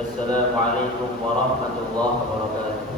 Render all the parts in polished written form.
Assalamualaikum warahmatullahi wabarakatuh.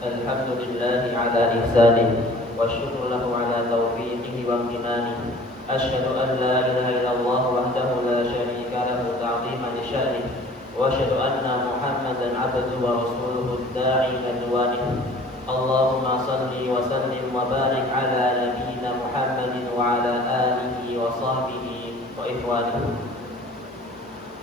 Alhamdulillah ala ihsanihi wa syukur lahu ala taufiqihi wa amtinanihi. Asyhadu an la ilaha illallah wahdahu la syarika lahu ta'ziman li sya'nihi wa asyhadu anna Muhammadan 'abduhu wa rasuluhu ad-da'i ila ridwanihi. Allahumma shalli wa sallim wa barik ala nabiyyina Muhammadin wa ala alihi wa sahbihi wa ikhwanihi.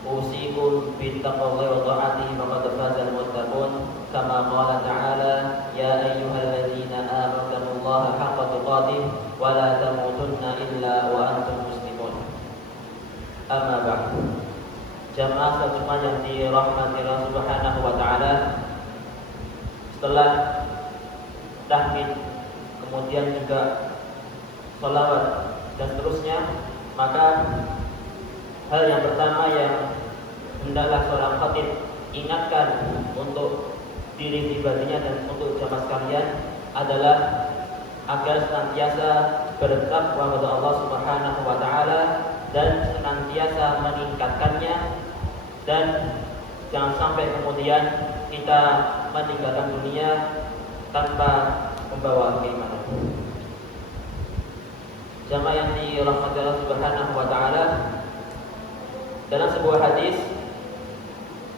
Usikum bittaqwallahi wa ta'atihi faqad fazal muttaqun kama qala ta'ala ya ayyuhalladzina amanu taqullaha haqqa tuqatih wa la tamutunna illa wa antum muslimun. Amma ba'd. Jamaah sekalian yang dirahmati Allah Subhanahu wa taala, setelah tahmid kemudian juga sholawat dan seterusnya, maka hal yang pertama yang hendaklah seorang khatib ingatkan untuk diri pribadinya dan untuk jamaah sekalian adalah agar senantiasa bertakwa kepada Allah Subhanahu wa taala dan senantiasa meningkatkannya, dan jangan sampai kemudian kita meninggalkan dunia tanpa membawa keimanan. Jamaah yang dirahmati Allah Subhanahu wa taala, dalam sebuah hadis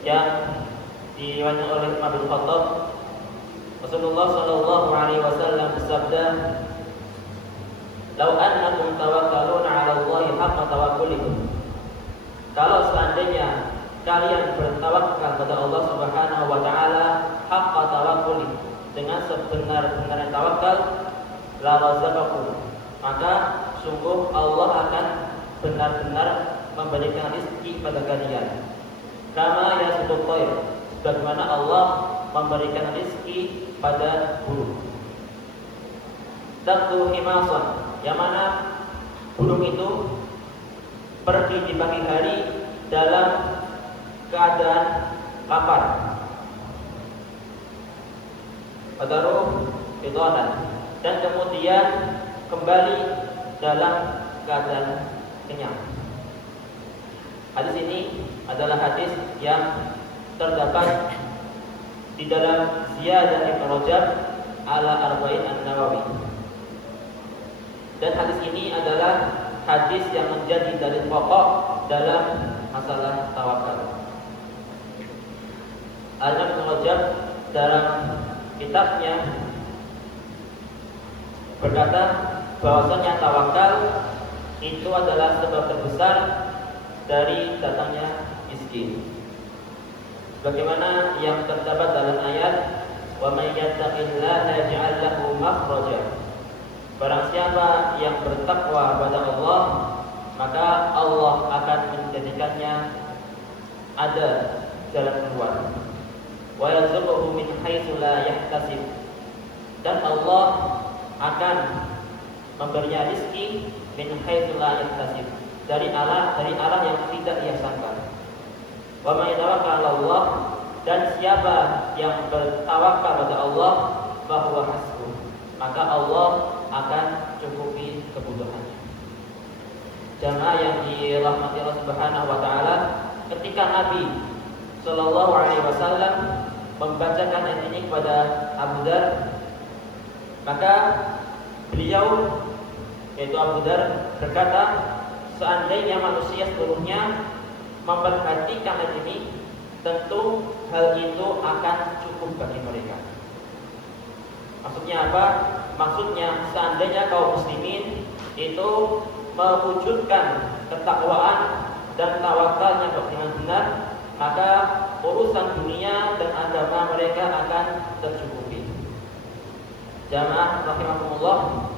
yang diriwayatkan oleh Umar bin Khattab, Rasulullah sallallahu alaihi wasallam bersabda, "Lau annakum tawakkaluna 'ala Allahi haqqa tawakkulikum." Kalau seandainya kalian bertawakal kepada Allah Subhanahu wa taala haqqa tawakkuli, dengan sebenar-benarnya tawakal, la razaqakum, maka sungguh Allah akan benar-benar memberikan rezeki pada kalian. Kama yasqut tayr, sebagaimana Allah memberikan rezeki pada burung. Taqdu himasan, yang mana burung itu pergi di pagi hari dalam keadaan lapar. Fadaruh bidanan, dan kemudian kembali dalam keadaan kenyang. Hadis ini adalah hadis yang terdapat di dalam Ziyadah Ibn Rajab ala Arba'in An-Nawawi. Dan hadis ini adalah hadis yang menjadi dalil pokok dalam masalah tawakal. Al-Imam Ibn Rajab dalam kitabnya berkata bahwasanya tawakal itu adalah sebab terbesar dari datangnya miskin. Sebagaimana yang terdapat dalam ayat, "Wa may yattaqillaha yaj'al lahu makhraja." Barang siapa yang bertakwa pada Allah, maka Allah akan menjadikannya ada jalan keluar. Wa yarzuquhu min haitsu la yahtasib, dan Allah akan memberinya rezeki min haitsu la yahtasib, dari arah yang tidak ia sangka. Wa may tawakkal 'ala Allah, dan siapa yang bertawakal pada Allah, fahuwa hasbuh, maka Allah akan cukupi kebutuhannya. Jamaah yang dirahmati Allah Subhanahu wa taala, ketika Nabi sallallahu alaihi wasallam membacakan ayat ini kepada Abu Dzar, maka beliau, yaitu Abu Dzar, berkata, seandainya manusia seluruhnya memperhatikan ayat ini, tentu hal itu akan cukup bagi mereka. Maksudnya apa? Maksudnya seandainya kaum muslimin itu mewujudkan ketakwaan dan tawakalnya dengan benar, maka urusan dunia dan agama mereka akan tercukupi. Jamaah rahimakumullah,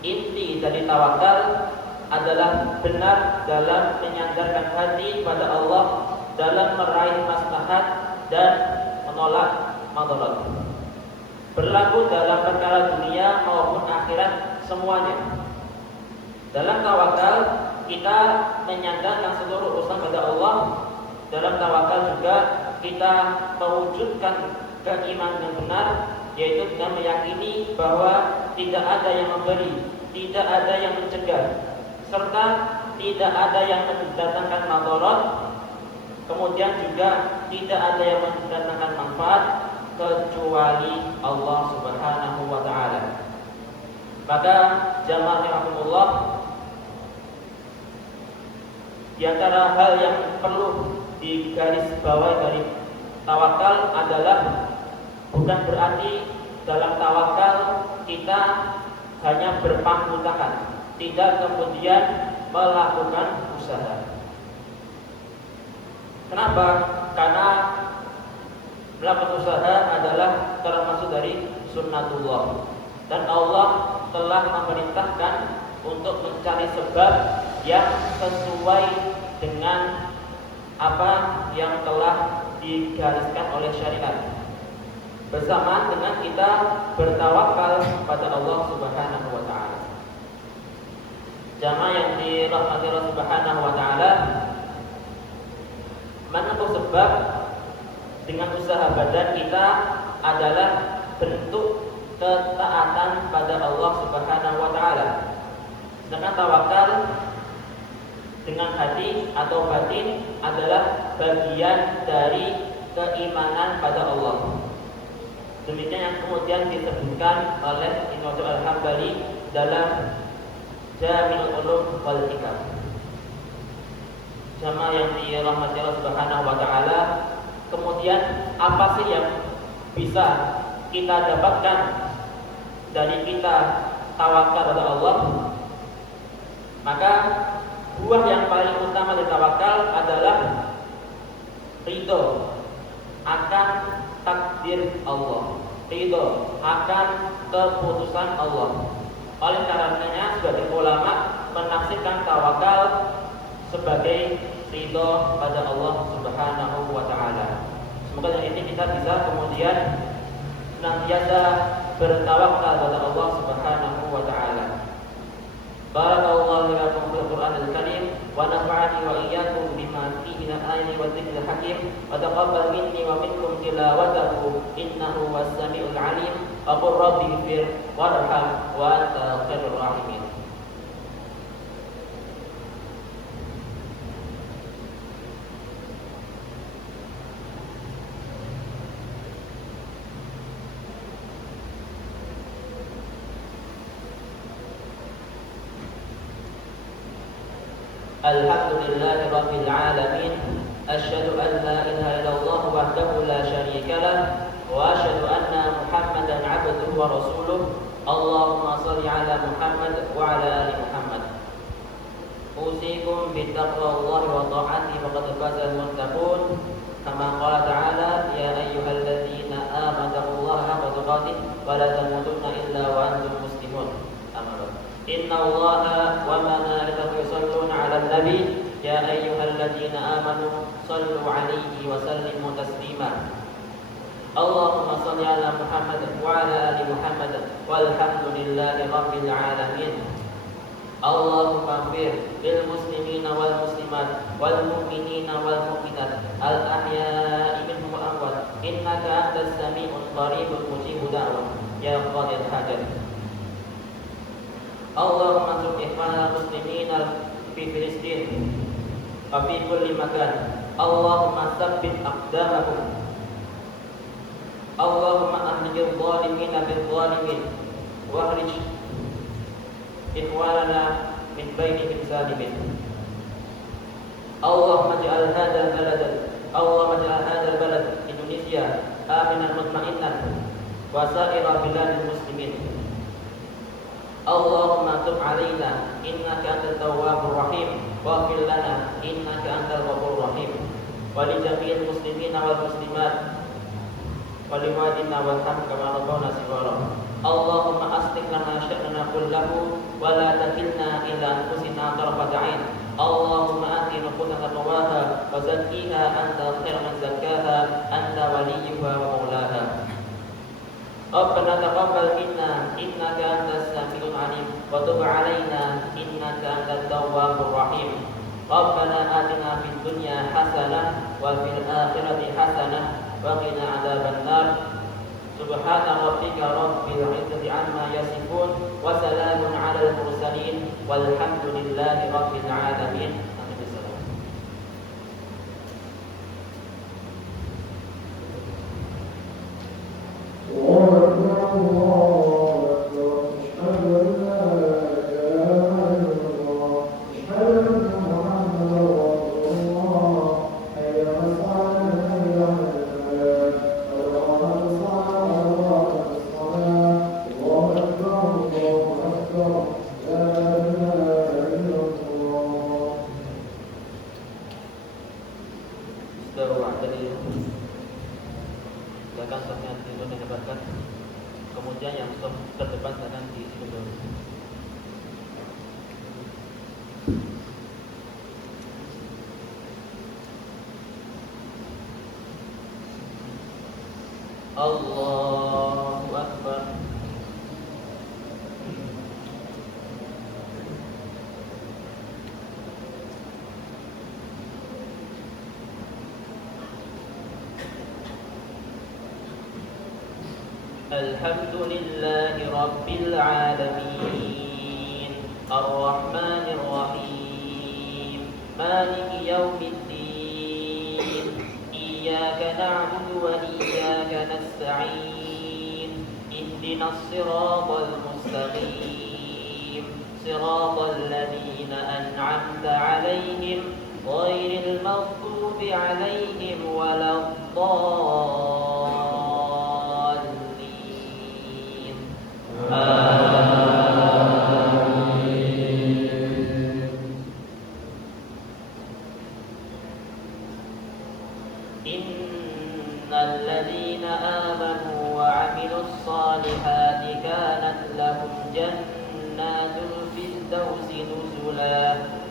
inti dari tawakal adalah benar dalam menyandarkan hati pada Allah dalam meraih maslahat dan menolak madarat. Berlaku dalam perkara dunia maupun akhirat semuanya. Dalam tawakal kita menyandarkan seluruh urusan pada Allah. Dalam tawakal juga kita mewujudkan keimanan yang benar, yaitu dengan meyakini bahwa tidak ada yang memberi, tidak ada yang mencegah, serta tidak ada yang mendatangkan madarat, kemudian juga tidak ada yang mendatangkan manfaat kecuali Allah Subhanahu wa taala. Maka jamaah rahimakumullah, di antara hal yang perlu digarisbawahi dari tawakal adalah bukan berarti dalam tawakal kita hanya berpangku tangan, tidak kemudian melakukan usaha. Kenapa? Karena melakukan usaha adalah termasuk dari sunnatullah, dan Allah telah memerintahkan untuk mencari sebab yang sesuai dengan apa yang telah digariskan oleh syariat, bersama dengan kita bertawakal pada Allah Subhanahu wa taala. Jamaah yang dirahmati Allah Subhanahu wa taala, menempuh sebab dengan usaha badan kita adalah bentuk ketaatan pada Allah Subhanahu wa taala. Sedangkan tawakal dengan hati atau batin adalah bagian dari keimanan pada Allah. Demikian yang kemudian disebutkan oleh Ibnu Al-Hambali dalam Jami'ul Ulum wal Hikam. Jamaah yang dirahmati Allah Subhanahu wa taala, kemudian apa sih yang bisa kita dapatkan dari kita tawakal pada Allah? Maka buah yang paling utama dari tawakal adalah ridho akan takdir Allah, ridho akan keputusan Allah. Oleh karenanya sebagian ulama menafsirkan tawakal sebagai ridho pada Allah Subhanahu wa taala. Semoga dengan ini kita bisa kemudian senantiasa bertawakal pada Allah Subhanahu wa taala. Barakallahu lakum fil Qur'anil Karim wa nafa'ani wa iyyakum bima fihi min al-ayati wa dzikril hakim wa taqabbal minni wa minkum tilawatahu innahu was-sami'ul 'alim. Aqul rabbi ighfir warham wa anta khairur rahimin. Alhamdulillahi rabbil alamin. Asyhadu an la ilaha illallah wahdahu la syarika lah wa asyhadu anna Muhammadan 'abduhu wa rasuluh. Allahumma shalli 'ala Muhammad wa 'ala ali Muhammad. Usikum bi taqwallahi wa ta'ati faqad fazal muttaqun. Kama qala ta'ala ya ayyuhalladzina amanu taqullaha haqqa tuqatih wa la tamutunna illa wa antum muslimun. Inna Allaha wa malaikatahu yusholluna 'alan nabi ya ayyuhalladzina amanu shallu 'alaihi wa sallimu taslima. Allahumma shalli 'ala Muhammad wa 'ala ali Muhammad walhamdulillahi rabbil alamin. Allahumma ighfir lil muslimina wal muslimat wal mu'minina wal mu'minat al ahya'i minhum wal amwat innaka antas sami'ul qaribul mujibud da'wah ya qadil hajat. Allahumma ansur ikhwanal muslimina fi Filistin wa fi kulli makan. Allahumma tsabbit aqdamahum. Allahumma ahlijil zalimina bil zalimin wa akhrij ikhwanana min bainihim zalimin. Allahumma ij'al hadzal balad Indonesia aminan mutma'innan wa sa'ira biladil muslimin. Allahumma tub 'alaina innaka antat tawwabur rahim waghfir lana innaka antal ghafurur rahim wa li jami'il muslimina wal muslimat ولوالدنا وارحمهم كما ربونا صغارا اللهم أصلح لنا شأننا كله ولا تكلنا إلى أنفسنا طرفة عين اللهم آت نفوسنا تقواها وزكيها أنت خير من زكاها أنت وليها ومولاها ربنا تقبل منا إنك أنت السميع العليم وتب علينا إنك أنت التواب الرحيم ربنا آتنا في الدنيا حسنة وفي الآخرة حسنة وقنا عذاب النار سبحان ربك رب العزة عما يصفون وسلام على المرسلين والحمد لله رب العالمين. Kemudian yang terdepan akan diisi dulu. Allahu Akbar. الحمد لله رب العالمين الرحمن الرحيم مالك يوم الدين إياك نعبد وإياك نستعين اهدنا الصراط المستقيم صراط الذين أنعمت عليهم غير المغضوب عليهم ولا الضالين. إن الذين آمنوا وعملوا الصالحات كانت لهم جنات الفردوس نزلا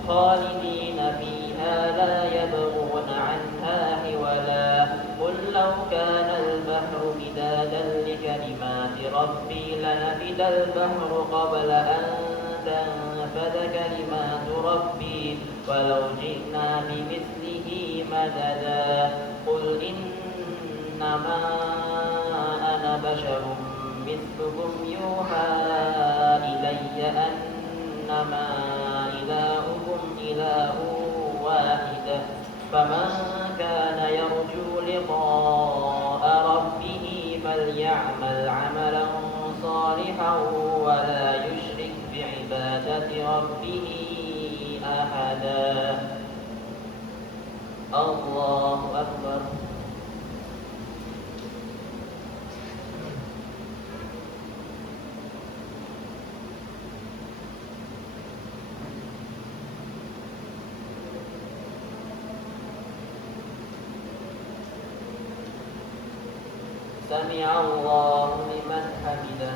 خالدين فيها لا يبغون عنها حولا قل لو كان البحر مدادا لكلمات ربي لنفد البحر قبل أن تنفد كلمات ربي ولو جئنا بمثله مددا قل إنما أنا بشر مثلكم يوحى إلي أنما إلهكم إله واحد فمن كان يرجو لقاء ربه فليعمل عملا صالحا ولا يشرك بعبادة ربه أحدا. الله أكبر. سمع الله لمن حمده.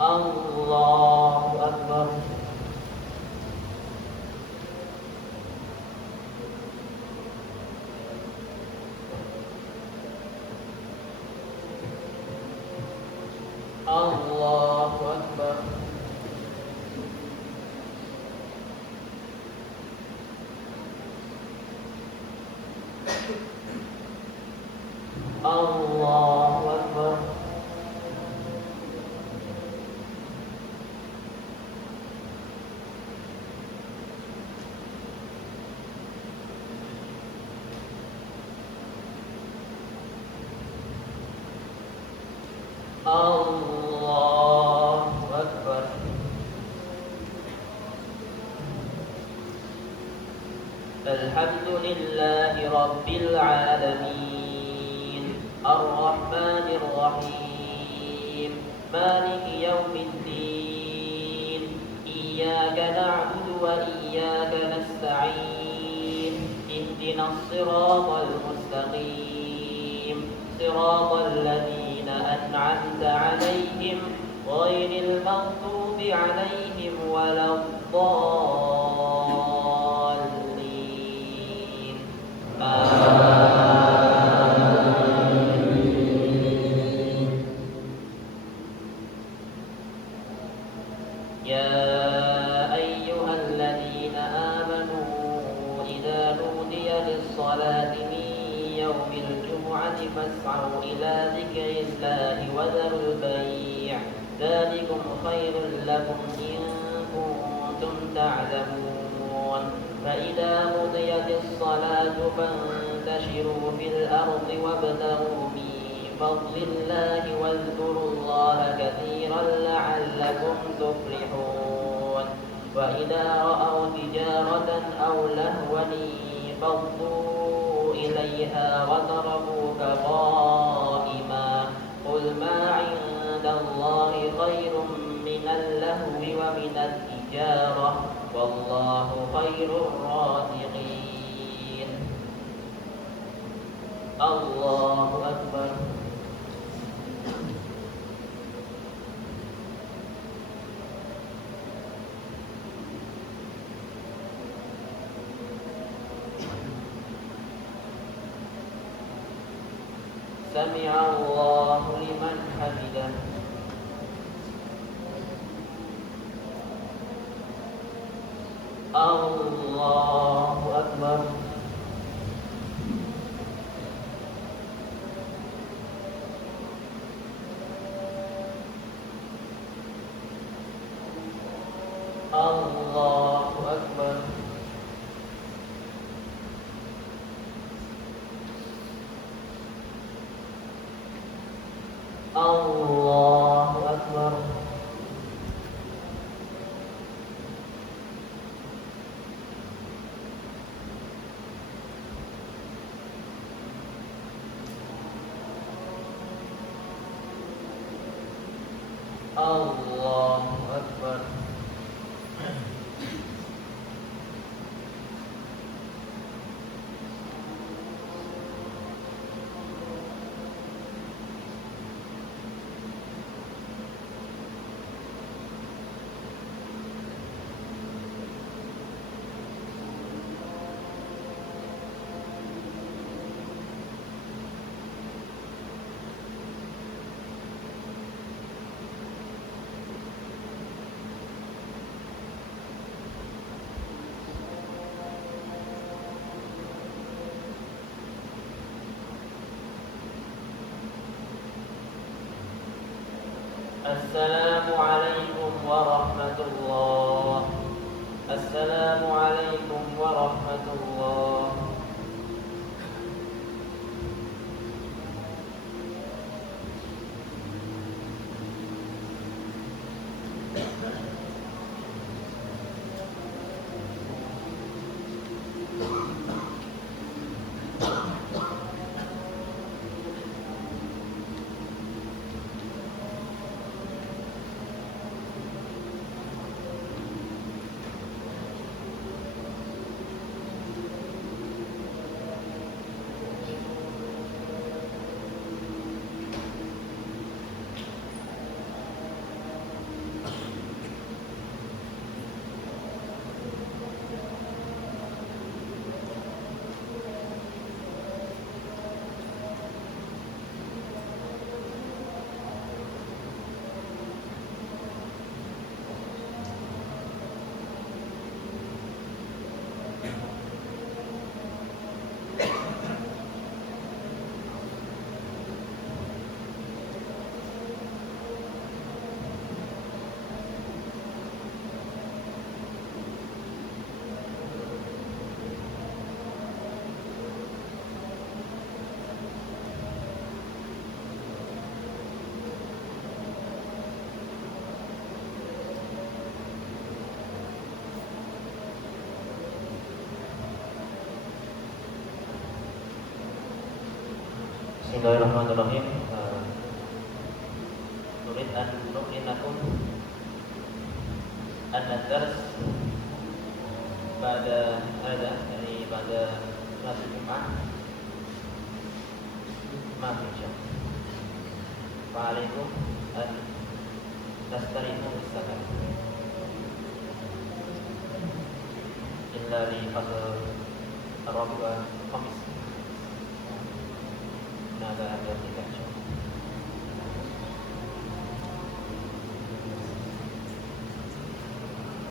الله أكبر. الله أكبر. الله أكبر. الله أكبر. الحمد لله رب العالمين الرحمن الرحيم مالك يوم الدين إياك نعبد وإياك نستعين اهدنا الصراط المستقيم صراط الذين أنعمت عليهم غير المغضوب عليهم ولا الضالين آمين. يا أيها الذين آمنوا إذا نودي للصلاة من يوم الجمعة فاسعوا إلى ذكر الله وذروا البيع ذلكم خير لكم إن كنتم تعلمون فإذا قضيت الصلاة فانتشروا في الأرض وابتغوا من فضل الله واذكروا الله كثيرا لعلكم تفلحون وإذا رأوا تجارة أو لهوا انفضوا إليها وتركوك قائما قل ما عند الله خير من اللهو ومن التجارة والله خير الرازقين. الله أكبر. سمع الله لمن حمده. الله أكبر. الله أكبر. الله أكبر. الله أكبر. السلام عليكم ورحمة الله. السلام عليكم ورحمة الله. Bismillahirrahmanirrahim. Nurid an nuqinakum an-dars pada ada yani pada Nanti Jumat Masya Waalaikum Nastarimu Ustazah Illa di fasal Ar-Rabi wa Khamis Nada ada tidak